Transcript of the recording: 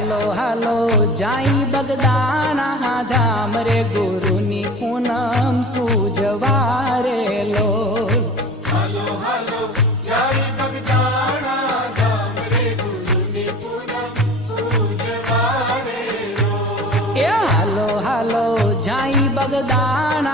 હાલો હાલો જાઈ બગદાણા ધામ રે ગુરુની પૂનમ પૂજવા રે લોલ. હાલો હાલો જાય બગદાણા ધામ રે ગુરુની પૂનમ પૂજવા રે લો. એ હાલો હાલો જાઈ બગદાણા